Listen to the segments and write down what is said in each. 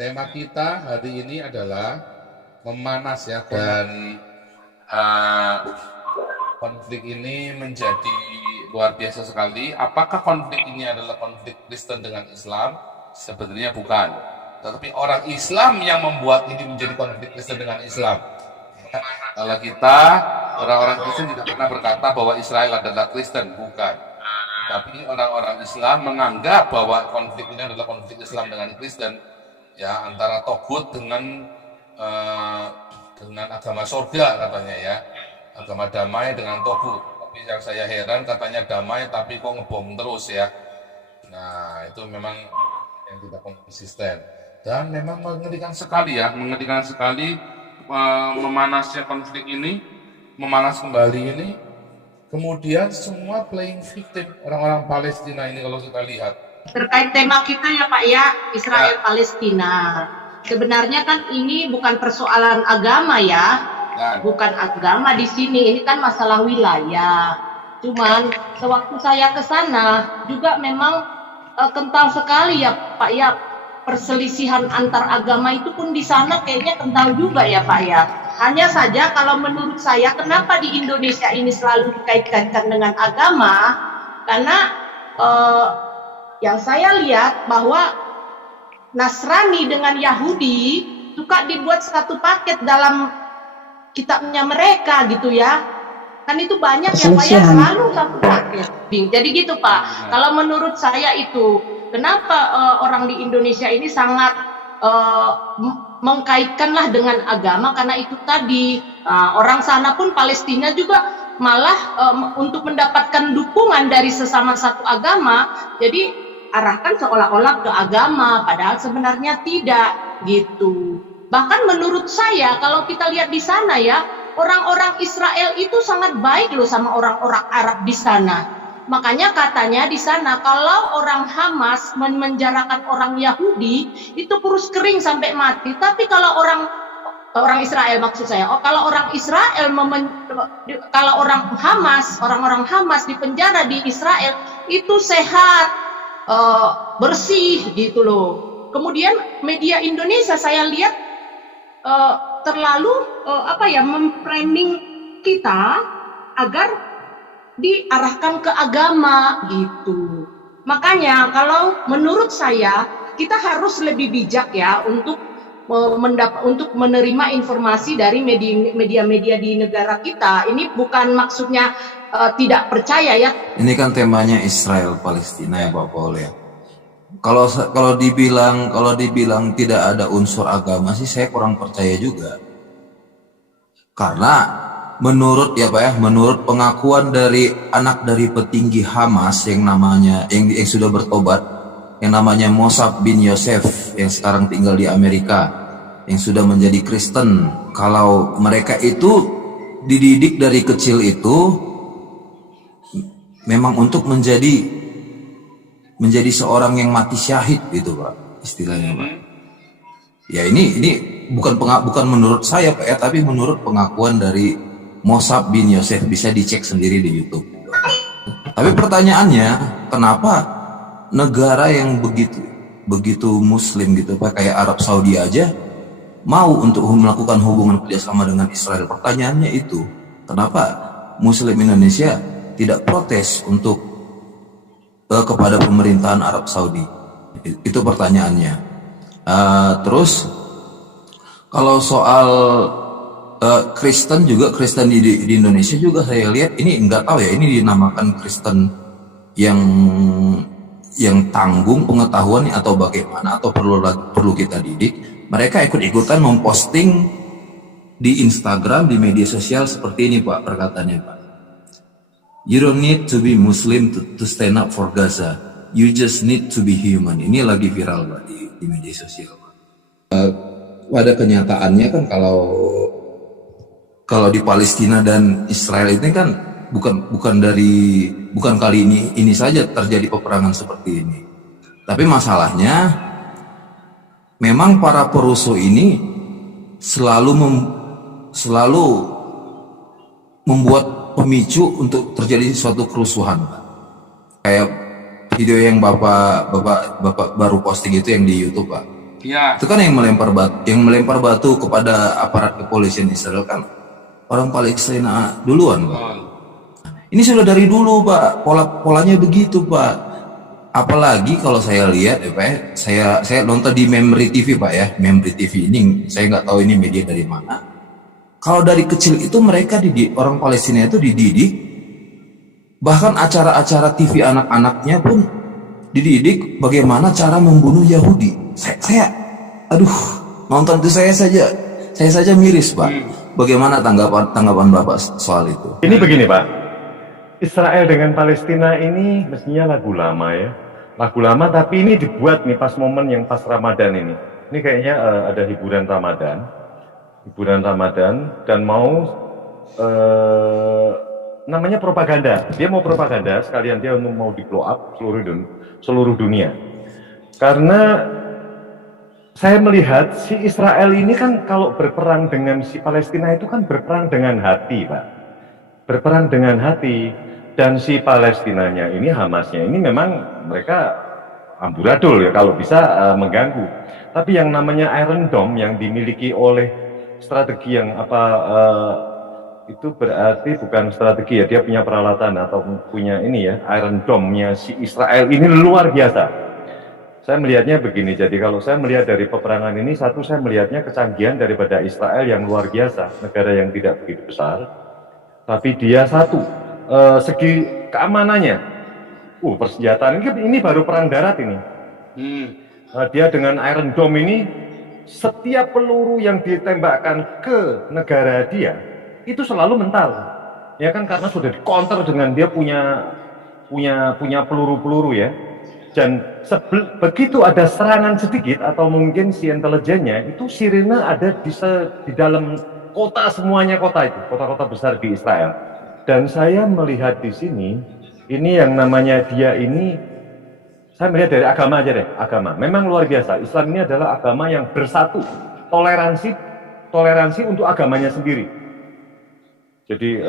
Tema kita hari ini adalah memanas ya, dan konflik ini menjadi luar biasa sekali. Apakah konflik ini adalah konflik Kristen dengan Islam? Sebenarnya bukan. Tetapi orang Islam yang membuat ini menjadi konflik Kristen dengan Islam. Kalau kita, orang-orang Kristen tidak pernah berkata bahwa Israel adalah Kristen, bukan. Tapi orang-orang Islam menganggap bahwa konflik ini adalah konflik Islam dengan Kristen. Ya, antara Togut dengan agama surga katanya ya, agama damai dengan Togut. Tapi yang saya heran katanya damai tapi kok ngebom terus ya. Nah itu memang yang tidak konsisten dan memang mengerikan sekali ya, mengerikan sekali memanasnya konflik ini, memanas kembali ini. Kemudian semua playing victim orang-orang Palestina ini kalau kita lihat. Terkait tema kita ya Pak ya, Israel Palestina. Sebenarnya kan ini bukan persoalan agama ya, bukan agama di sini. Ini kan masalah wilayah. Cuman sewaktu saya ke sana juga memang kental sekali ya Pak ya, perselisihan antar agama itu pun di sana kayaknya kental juga ya Pak ya. Hanya saja kalau menurut saya kenapa di Indonesia ini selalu dikaitkan dengan agama, karena yang saya lihat bahwa Nasrani dengan Yahudi suka dibuat satu paket dalam kitabnya mereka gitu ya. Kan itu banyak ya Pak ya, selalu satu paket. Jadi gitu Pak. Kalau menurut saya itu, kenapa orang di Indonesia ini sangat mengkaitkanlah dengan agama, karena itu tadi orang sana pun Palestina juga malah untuk mendapatkan dukungan dari sesama satu agama, jadi arahkan seolah-olah ke agama, padahal sebenarnya tidak gitu. Bahkan menurut saya kalau kita lihat di sana ya, orang-orang Israel itu sangat baik loh sama orang-orang Arab di sana. Makanya katanya di sana kalau orang Hamas menjarakan orang Yahudi itu perus kering sampai mati. Tapi kalau orang Israel maksud saya, kalau orang Israel kalau orang orang-orang Hamas di penjara di Israel itu sehat, bersih gitu loh. Kemudian media Indonesia saya lihat terlalu memframing kita agar diarahkan ke agama gitu. Makanya kalau menurut saya kita harus lebih bijak ya untuk menerima informasi dari media-media di negara kita. Ini bukan maksudnya tidak percaya ya. Ini kan temanya Israel Palestina ya Pak Paul ya. Kalau dibilang tidak ada unsur agama sih saya kurang percaya juga. Karena menurut pengakuan dari anak dari petinggi Hamas yang sudah bertobat, yang namanya Mossab bin Yosef yang sekarang tinggal di Amerika, yang sudah menjadi Kristen, kalau mereka itu dididik dari kecil itu memang untuk menjadi seorang yang mati syahid gitu Pak, istilahnya Pak. Ya ini bukan menurut saya Pak ya, tapi menurut pengakuan dari Mossab bin Yosef, bisa dicek sendiri di YouTube. Tapi pertanyaannya, kenapa negara yang begitu Muslim gitu Pak, kayak Arab Saudi aja mau untuk melakukan hubungan kerjasama dengan Israel? Pertanyaannya itu, kenapa Muslim Indonesia tidak protes untuk kepada pemerintahan Arab Saudi? Itu pertanyaannya. Terus kalau soal Kristen di Indonesia juga saya lihat ini nggak tahu ya, ini dinamakan Kristen yang tanggung pengetahuan atau bagaimana, atau perlu kita didik. Mereka ikut-ikutan memposting di Instagram, di media sosial seperti ini Pak, perkataannya Pak. You don't need to be Muslim to stand up for Gaza. You just need to be human. Ini lagi viral Pak di media sosial Pak. Pada kenyataannya kan kalau di Palestina dan Israel ini kan bukan kali ini saja terjadi peperangan seperti ini. Tapi masalahnya memang para perusuh ini selalu membuat pemicu untuk terjadi suatu kerusuhan. Kayak video yang bapak baru posting itu yang di YouTube Pak. Ya. Itu kan yang melempar batu kepada aparat kepolisian Israel kan orang Palestina duluan, Pak. Ini sudah dari dulu, Pak. Polanya begitu, Pak. Apalagi kalau saya lihat ya, Pak, saya nonton di Memory TV, Pak ya. Memory TV ini saya nggak tahu ini media dari mana. Kalau dari kecil itu mereka orang Palestina itu dididik, bahkan acara-acara TV anak-anaknya pun dididik bagaimana cara membunuh Yahudi. Saya aduh, nonton itu saya saja miris, Pak. Bagaimana tanggapan Bapak soal itu? Ini begini, Pak. Israel dengan Palestina ini mestinya lagu lama ya. Lagu lama tapi ini dibuat nih pas momen yang pas Ramadan ini. Ini kayaknya ada hiburan Ramadan. Dan mau namanya propaganda. Dia mau propaganda sekalian dia mau di blow up seluruh dunia. Karena saya melihat si Israel ini kan kalau berperang dengan si Palestina itu kan berperang dengan hati, Pak. Berperang dengan hati. Dan si Palestinanya ini, Hamasnya ini memang mereka amburadul ya kalau bisa mengganggu. Tapi yang namanya Iron Dome yang dimiliki oleh strategi yang itu berarti bukan strategi ya, dia punya peralatan atau punya ini ya, Iron Dome-nya si Israel ini luar biasa. Saya melihatnya begini, jadi kalau saya melihat dari peperangan ini, satu saya melihatnya kecanggihan daripada Israel yang luar biasa, negara yang tidak begitu besar, tapi dia segi keamanannya, persenjataan ini baru perang darat ini. Dia dengan Iron Dome ini, setiap peluru yang ditembakkan ke negara dia itu selalu mental, ya kan karena sudah dikonter dengan dia punya peluru-peluru ya. Dan begitu ada serangan sedikit atau mungkin si intelijennya itu sirine ada di dalam kota semuanya kota-kota besar di Israel. Dan saya melihat di sini, ini yang namanya dia ini, saya melihat dari agama aja deh, agama. Memang luar biasa, Islam ini adalah agama yang bersatu, toleransi untuk agamanya sendiri. Jadi,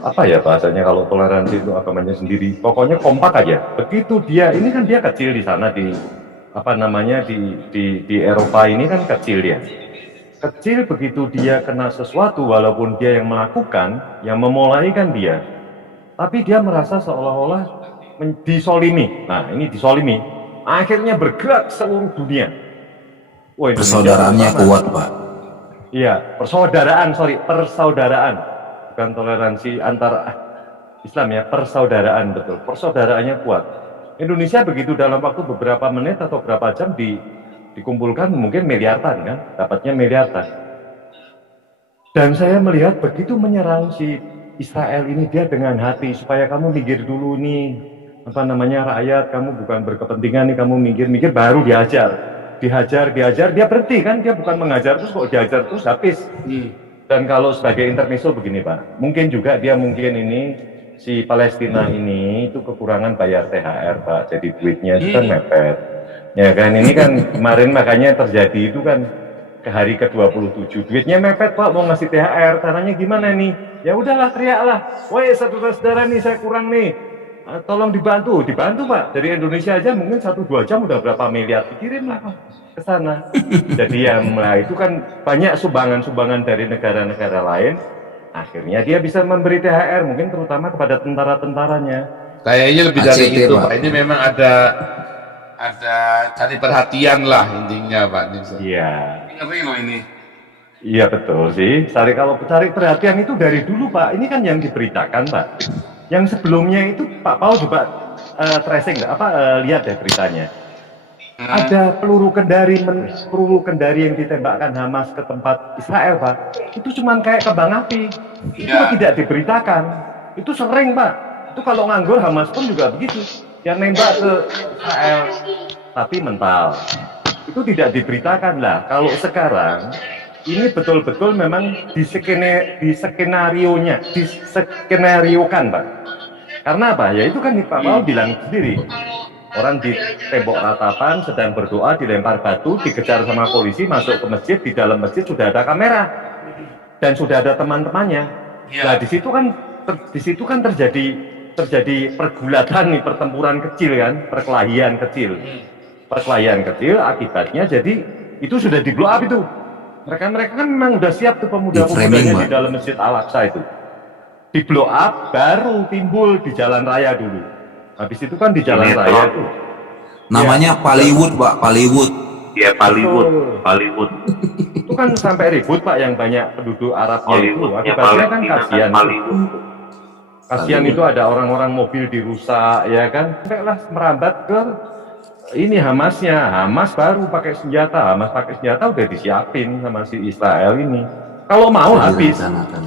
apa ya bahasanya kalau toleransi untuk agamanya sendiri? Pokoknya kompak aja. Begitu ini kan dia kecil di sana, di Eropa ini kan kecil dia. Kecil begitu dia kena sesuatu walaupun dia yang melakukan, yang memulai kan dia. Tapi dia merasa seolah-olah disolimi. Nah ini disolimi. Akhirnya bergerak seluruh dunia. Persaudaraannya kuat, Pak. Iya, persaudaraan. Bukan toleransi antar Islam ya, persaudaraan betul. Persaudaraannya kuat. Indonesia begitu dalam waktu beberapa menit atau berapa jam dikumpulkan mungkin miliaran kan, dapatnya miliaran. Dan saya melihat begitu menyerang si Israel ini dia dengan hati supaya kamu mikir dulu nih rakyat, kamu bukan berkepentingan nih, kamu mikir baru dihajar dia berhenti kan, dia bukan mengajar terus kok dihajar terus habis. Dan kalau sebagai intermezzo begini Pak, mungkin juga dia ini si Palestina ini itu kekurangan bayar THR Pak, jadi duitnya itu kan mepet. Ya kan, ini kan kemarin makanya terjadi itu kan ke hari ke-27 duitnya mepet Pak, mau ngasih THR, caranya gimana nih? Ya udahlah, teriaklah, woi saudara-saudara nih saya kurang nih, tolong dibantu Pak. Dari Indonesia aja mungkin 1-2 jam udah berapa miliar dikirim lah ke sana. Jadi ya itu kan banyak sumbangan dari negara-negara lain, akhirnya dia bisa memberi THR mungkin terutama kepada tentara-tentaranya. Kayaknya lebih dari ACT, itu Pak. Pak, ini memang ada cari perhatian lah intinya Pak. Iya. Ngeri loh ini. Iya betul sih. Kalau cari perhatian itu dari dulu Pak. Ini kan yang diberitakan Pak. Yang sebelumnya itu Pak Paul juga tracing lihat ya beritanya. Ada peluru kendari yang ditembakkan Hamas ke tempat Israel Pak. Itu cuman kayak kembang api. Itu tidak diberitakan. Itu sering Pak. Itu kalau nganggur Hamas pun juga begitu. Yang nembak ke Israel tapi mental. Itu tidak diberitakan lah. Kalau sekarang ini betul-betul memang diskenariokan Pak. Karena apa? Ya itu kan Pak Paul bilang sendiri. Orang di tembok ratapan sedang berdoa, dilempar batu, dikejar sama polisi, masuk ke masjid, di dalam masjid sudah ada kamera dan sudah ada teman-temannya. Nah di situ kan terjadi pergulatan nih, pertempuran kecil kan, perkelahian kecil. perkelahian kecil, akibatnya jadi itu sudah di blow up itu. Mereka kan memang udah siap tuh Di framing, pemuda-pemudanya di Pak. dalam Masjid Al-Aqsa itu. Di blow up baru timbul di jalan raya dulu. Habis itu kan di jalan raya itu. Namanya Ya, Pallywood, Pak, Pallywood. Ya, Hollywood, betul. Hollywood, Itu kan sampai ribut Pak yang banyak penduduk Arabnya itu. Hollywoodnya Akibatnya kan Palestina kan kasihan. Hollywood. Kasihan itu ada orang-orang mobil dirusak, ya kan? Sampailah merambat ke ini Hamasnya. Hamas baru pakai senjata. Hamas pakai senjata udah disiapin sama si Israel ini. Kalau mau habis. Direncanakan.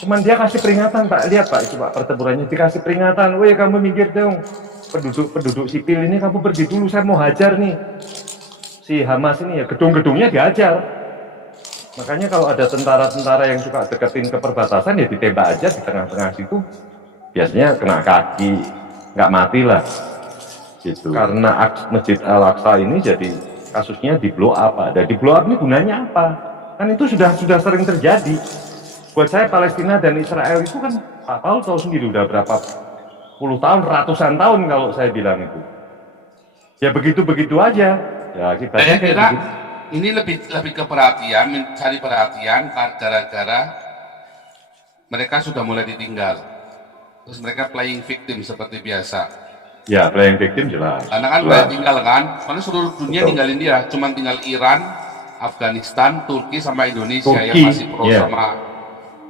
Cuman dia kasih peringatan Pak. Lihat Pak, itu Pak pertempurannya dikasih peringatan. Woi kamu minggir dong. Penduduk sipil ini kamu pergi dulu. Saya mau hajar nih. Si Hamas ini ya gedung-gedungnya dihajar. Makanya kalau ada tentara-tentara yang suka deketin ke perbatasan ya ditembak aja di tengah-tengah situ. Biasanya kena kaki, nggak mati lah. Gitu. Karena Masjid Al-Aqsa ini jadi kasusnya di blow up. Dan di blow up ini gunanya apa? Kan itu sudah sering terjadi. Buat saya Palestina dan Israel itu kan Pak Paul tahu sendiri udah berapa puluh tahun, ratusan tahun kalau saya bilang itu. Ya begitu-begitu aja. Ya akibatnya Saya kayak kira begitu. ini lebih ke perhatian, mencari perhatian gara-gara mereka sudah mulai ditinggal. Terus mereka playing victim seperti biasa. Ya playing victim jelas. Karena kan udah tinggal kan, karena seluruh dunia Betul. ninggalin dia, cuman tinggal Iran, Afghanistan, Turki sama Indonesia yang Turki, masih pro ya. sama.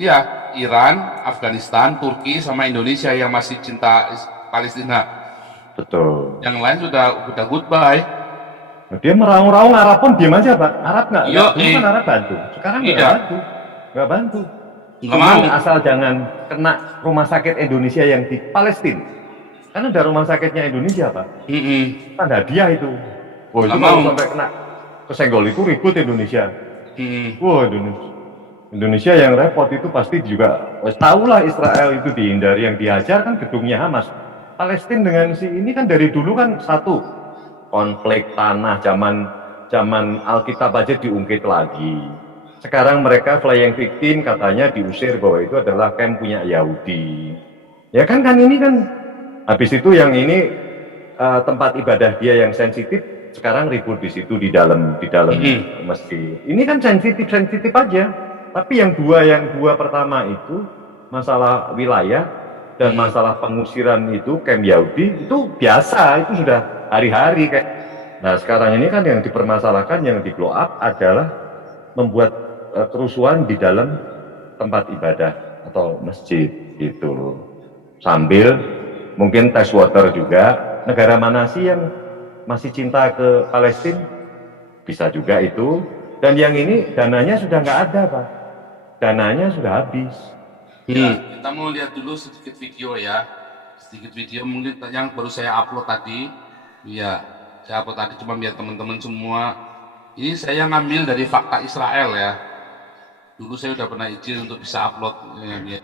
Ya, Iran, Afghanistan, Turki sama Indonesia yang masih cinta Palestina. Betul. Yang lain sudah goodbye. Nah, dia meraung-raung Arab pun diam aja Pak. Arab nggak Yo, dulu kan Arab bantu. Sekarang nggak Iya. bantu, nggak bantu. Nggak Cuman mau. asal jangan kena rumah sakit Indonesia yang di Palestina. Kan ada rumah sakitnya Indonesia Pak. Mm-mm. Kan hadiah itu. Wah itu Nggak kalau mau. sampai kena kesenggol itu ribut Indonesia. Mm. Wah Indonesia yang repot itu pasti juga. Tahulah Israel itu dihindari, yang dihajar kan gedungnya Hamas. Palestina dengan si ini kan dari dulu kan satu konflik tanah zaman Alkitab aja diungkit lagi. Sekarang mereka flying victim katanya diusir bahwa itu adalah camp punya Yahudi. Ya kan ini kan habis itu yang ini tempat ibadah dia yang sensitif sekarang ribut di situ di dalam masjid. Ini kan sensitif aja. Tapi yang dua pertama itu masalah wilayah dan masalah pengusiran itu camp Yahudi itu biasa, itu sudah hari-hari kayak. Nah sekarang ini kan yang dipermasalahkan, yang di blow up adalah membuat kerusuhan di dalam tempat ibadah atau masjid gitu loh. Sambil mungkin test water juga. Negara mana sih yang masih cinta ke Palestina? Bisa juga itu. Dan yang ini dananya sudah nggak ada Pak. Dananya sudah habis. Ya, kita mau lihat dulu sedikit video ya. Sedikit video mungkin yang baru saya upload tadi. Iya, saya upload tadi cuma biar teman-teman semua. Ini saya ngambil dari Fakta Israel ya. Dulu saya udah pernah izin untuk bisa upload. Ya.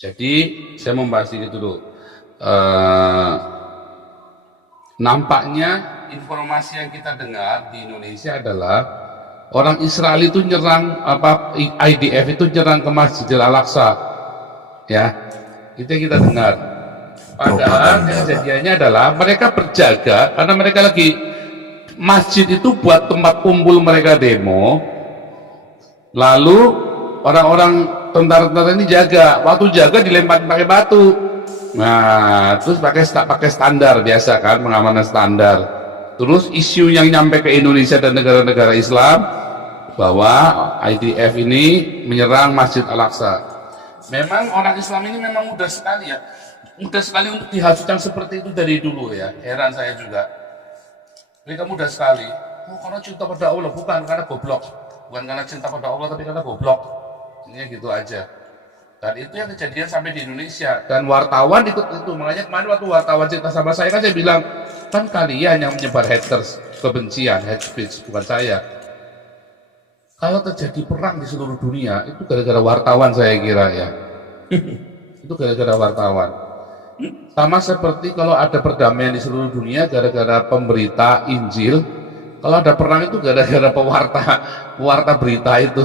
Jadi saya membahas ini dulu. Nampaknya informasi yang kita dengar di Indonesia adalah orang Israel itu nyerang IDF itu nyerang ke Masjidil Al-Aqsa, ya, itu yang kita dengar. Padahal kejadiannya adalah mereka berjaga karena mereka lagi masjid itu buat tempat kumpul mereka demo. Lalu orang-orang tentara-tentara ini jaga, waktu jaga dilempar pakai batu. Nah, terus pakai standar biasa kan, pengamanan standar. Terus isu yang nyampe ke Indonesia dan negara-negara Islam bahwa IDF ini menyerang Masjid Al-Aqsa. Memang orang Islam ini memang mudah sekali ya. Mudah sekali untuk dihasutkan seperti itu dari dulu ya. Heran saya juga. Mereka mudah sekali. Oh, karena cinta pada Allah, bukan karena goblok. Bukan karena cinta pada Allah, tapi karena goblok. Ini gitu aja. Dan itu yang kejadian sampai di Indonesia. Dan wartawan ikut itu. Makanya kemarin waktu wartawan cerita sama saya kan saya bilang, kan kalian yang menyebar haters, kebencian, hate speech, bukan saya. Kalau terjadi perang di seluruh dunia, itu gara-gara wartawan saya kira ya. Itu gara-gara wartawan. Sama seperti kalau ada perdamaian di seluruh dunia gara-gara pemberita Injil, kalau ada perang itu gara-gara pewarta berita itu.